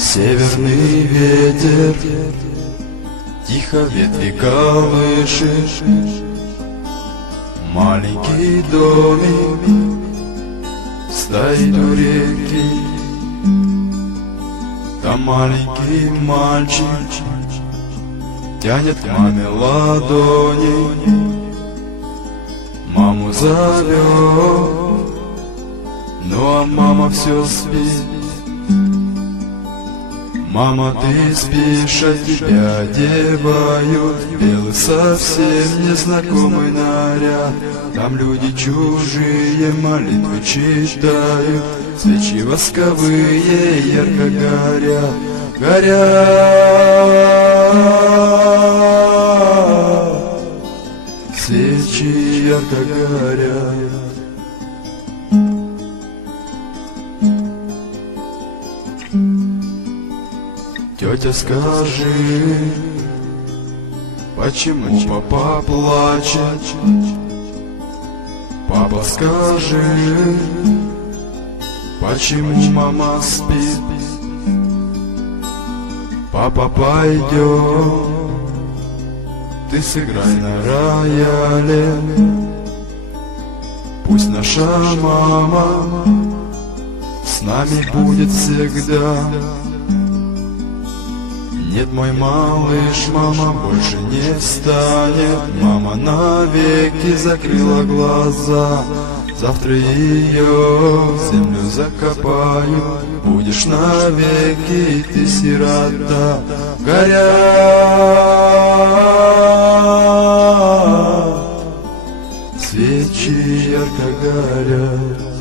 Северный ветер тихо ветви колышет, маленький домик стоит у реки. Там маленький мальчик тянет к маме ладони, маму зовет, ну а мама все спит. Мама, ты спишь, а тебя одевают белый совсем незнакомый наряд. Там люди чужие молитвы читают, свечи восковые ярко горят, горят. Свечи ярко горят. Тетя, скажи, почему папа плачет? Папа, скажи, почему мама спит? Папа, пойдем, ты сыграй на рояле, пусть наша мама с нами будет всегда. Нет, мой малыш, мама больше не станет. Мама навеки закрыла глаза. Завтра ее в землю закопают. Будешь навеки ты сирота. Горят свечи, ярко горят.